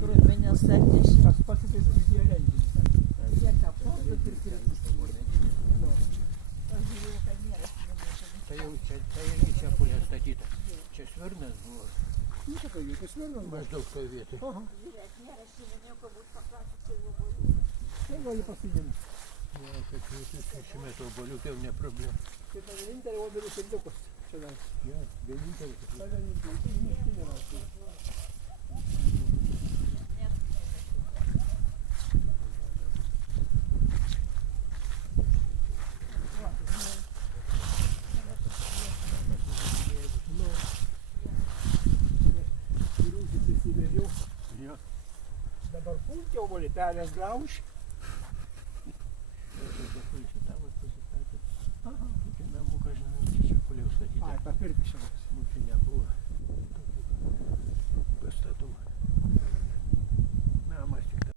krūminės atnešė. Aš pasitaisu video renginį. Jie kapotą ir kirtis. Aš žiūrėjau, kad nėra. Tai jau čia irgi Čepulė statyta. Čia Svirnas buvo. Nu, tokia vieta Svirnas. Maždaug toj vietoj. Aha. Žiūrėk, nėra šeimininko būt paklausti obuolių. Tai gali pasiginti. Ja, kad 6 metų obuoliukė jau ne problema. Tai ta vienintelė obelių širdiukas čia dar. Ja, vienintelė. Ta vienintelė. Tai miškinė rasti. Jo. Dabar pulti obuolį, pelės grauš. Čia namuką, žinau, čia Čepulė užstatyta. Ai, ta pirkis šiandien. Mūsų nebuvo.